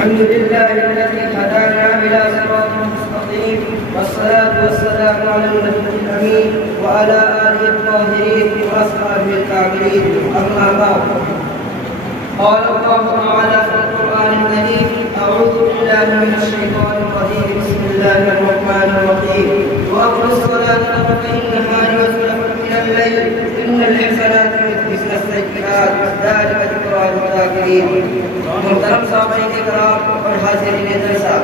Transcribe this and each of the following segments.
الحمد لله الذي هدانا إلى صراط مستقيم، والصلاة والسلام على النبي الأمين وعلى آله الطاهرين وأصحابه الكاملين، أما بعد. قال الله تعالى في القرآن الكريم: أعوذ بالله من الشيطان الرجيم، بسم الله الرحمن الرحيم. وأقم الصلاة طرفي النهار وزلفا من الليل إن الحسنات يذهبن السيئات ذلك ذكرى للذاكرين. محترم سامعین کرام اور حاضرین جلسہ،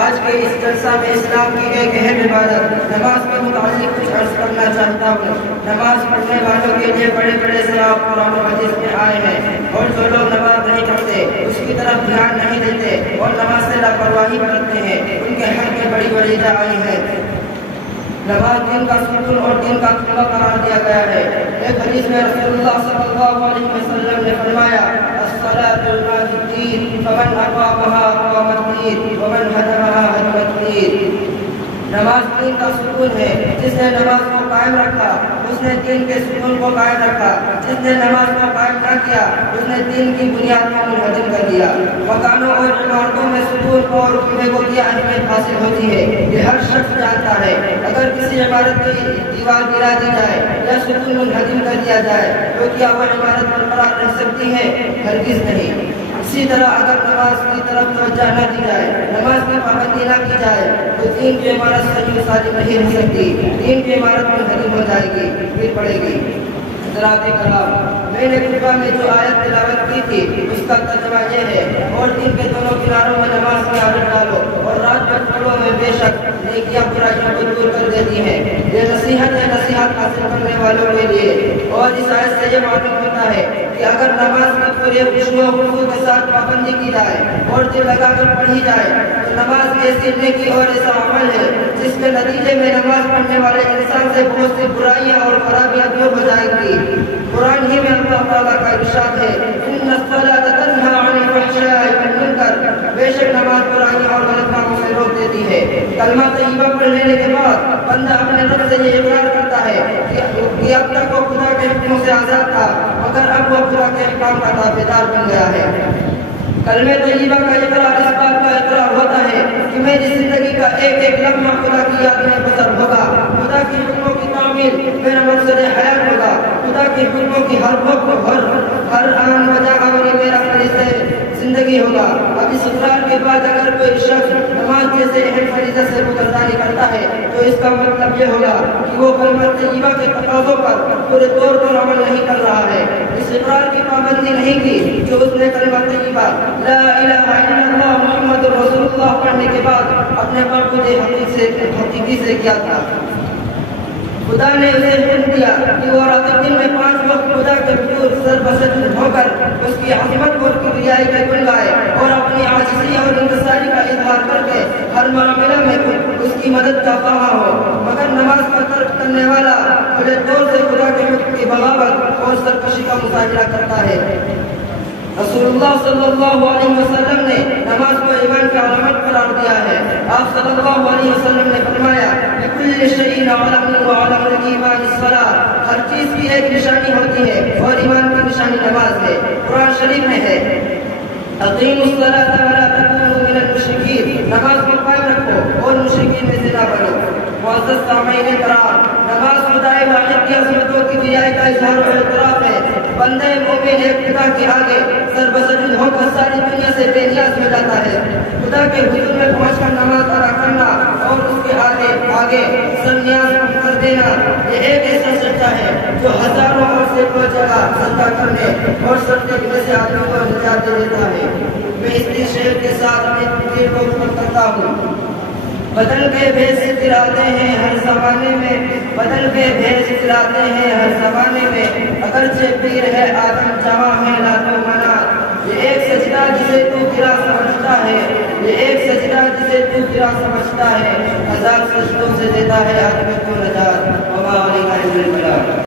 آج کے اس جلسہ میں اسلام کی ایک اہم عبادت نماز کے متعلق کچھ عرض کرنا چاہتا ہوں۔ نماز پڑھنے والوں کے لیے بڑے بڑے ثواب قرآن و حدیث میں آئے ہیں، اور جو لوگ نماز نہیں پڑھتے، اس کی طرف دھیان نہیں دیتے اور نماز سے لاپرواہی برتتے ہیں، ان کے حق میں بڑی بڑی آئی ہے۔ نماز دین کا ستون اور دین کا خمبہ قرار دیا گیا ہے۔ ایک حدیث میں رسول اللہ صلی اللہ علیہ وسلم نے فرمایا: الصلاۃ عماد الدین فمن اقامها اقام الدین ومن هدمها هدم الدین۔ نماز دین کا ستون ہے، جس نے نماز کو قائم رکھا اس نے دین کے ستون کو قائم رکھا، جس نے نماز کو قائم نہ کیا اس نے دین کی بنیاد کو منہدم کر دیا۔ مکانوں اور عمارتوں میں ستون اور خمبے کو کیا اہمیت حاصل ہوتی ہے، یہ ہر شخص جانتا ہے۔ اگر کسی عمارت کی دیوار گرا دی جائے یا ستون منہدم کر دیا جائے تو کیا وہ عمارت برقرار رہ سکتی ہے؟ ہرگز نہیں۔ اسی طرح اگر نماز کی طرف توجہ نہ دی جائے، نماز کی پابندی نہ کی جائے تو دین کی عمارت صحیح و سالم نہیں رہ سکتی، دین کی عمارت منہدم ہو جائے گی، گر پڑے گی۔ حضرات کرام، میں نے خطبہ میں جو آیت تلاوت کی تھی اس کا ترجمہ یہ ہے: اور دین کے دونوں کناروں میں نماز کی عادت ڈالو اور رات بھر پڑھو میں بے شک نیکیاں برائیوں کو دور کر دیتی ہیں۔ یہ نصیحت ہے نصیحت حاصل کرنے والوں کے لیے، اور اس آیت سے یہ معلوم ہوتا ہے کہ اگر نماز کی پورے خشوع و خضوع کے ساتھ پابندی کی جائے اور دل لگا کر پڑھی جائے تو نماز بھی ایسی نیکی اور ایسا عمل ہے جس کے نتیجے میں نماز پڑھنے والے انسان سے بہت سی برائیاں اور خرابیاں دور ہو جائیں گی۔ قرآن ہی میں اللہ تعالیٰ کا ارشاد ہے: ان الصلاۃ تنہی عن الفحشاء والمنکر، بے شک نماز برائیوں اور غلط کاموں سے روک دیتی ہے۔ کلمہ طیبہ پڑھ لینے کے بعد بندہ اپنے رب سے یہ اقرار کرتا ہے کہ اب تک وہ خدا کے حکموں سے آزاد تھا مگر اب وہ خدا کے احکام کا تابعدار بن گیا ہے۔ کلمہ طیبہ کا اقرار اس بات کا اقرار ہوتا ہے کہ میری زندگی کا ایک ایک لمحہ خدا کی یاد میں بسر ہوگا، خدا کی حکموں کی تعمیل میرا مقصد حیات ہوگا، خدا کی حکموں کی ہر وقت ہر آن وجہ میرا فریضہ زندگی ہوگا۔ اب اس اقرار کے بعد اگر کوئی شخص نماز جیسے اہم فریضہ سے روگردانی کرتا ہے تو اس کا مطلب یہ ہوگا کہ وہ کلمہ طیبہ کے تقاضوں پر پورے طور پر عمل نہیں کر رہا ہے، اس اقرار کی پابندی نہیں کی جو اس نے کلمہ طیبہ لا الہ الا اللہ محمد رسول اللہ پڑھنے کے بعد اپنے معبود حقیقی سے کیا تھا۔ خدا نے اسے حکم دیا کہ وہ رات دن میں 5 وقت خدا کے حضور سر بسجد ہو کر اس کی عظمت اور کبریائی کا گن گائے اور اپنی عاجزی اور انکساری کا اظہار کر کے ہر معاملہ میں اس کی مدد کا خواہاں ہو، مگر نماز کا ترک کرنے والا کھلے طور سے خدا کے حکم کی بغاوت اور سرکشی کا مظاہرہ کرتا ہے۔ رسول اللہ صلی اللہ علیہ وسلم نے نماز کو ایمان کی علامت قرار دیا ہے۔ آپ صلی اللہ علیہ وسلم نے فرمایا: لکل شیء علامۃ وعلامۃ الایمان الصلاۃ، ہر چیز کی ایک نشانی ہوتی ہے اور ایمان کی نشانی نماز ہے۔ قرآن شریف میں ہے: اقیموا الصلاۃ ولا تکونوا من المشرکین، نماز کو قائم رکھو اور مشرکین میں سے نہ بنو۔ معزز سامعین کرام، نماز خدائے واحد کی عظمتوں کی بجائے کا اظہار و اعتراف ہے۔ بندہ مومن ایک خدا کے آگے سر بسجد ہو کر ساری دنیا سے بے نیاز ہو جاتا ہے۔ خدا کے حضور میں پہنچ کر نماز ادا کرنا اور اس کے آگے سر نیاز کر دینا، یہ ایک ایسا سجدہ ہے جو ہزاروں اور سینکڑوں جگہ سجدہ کرنے اور سجدے کرنے سے آدمی کو نجات دے دیتا ہے۔ میں اس شعر کے ساتھ اپنی تقریر کو ختم کرتا ہوں۔ بدل کے بھیس گراتے ہیں ہر زمانے میں، بدل کے بھیس گراتے ہیں ہر زمانے میں، اگرچہ پیر ہے آدم جواں ہے لاتو منات، یہ ایک سجدہ جسے تو گرا سمجھتا ہے، یہ ایک سجدہ جسے تو گرا سمجھتا ہے، ہزار سجدوں سے دیتا ہے آدمی کو نجات۔ وما علینا الا البلاغ۔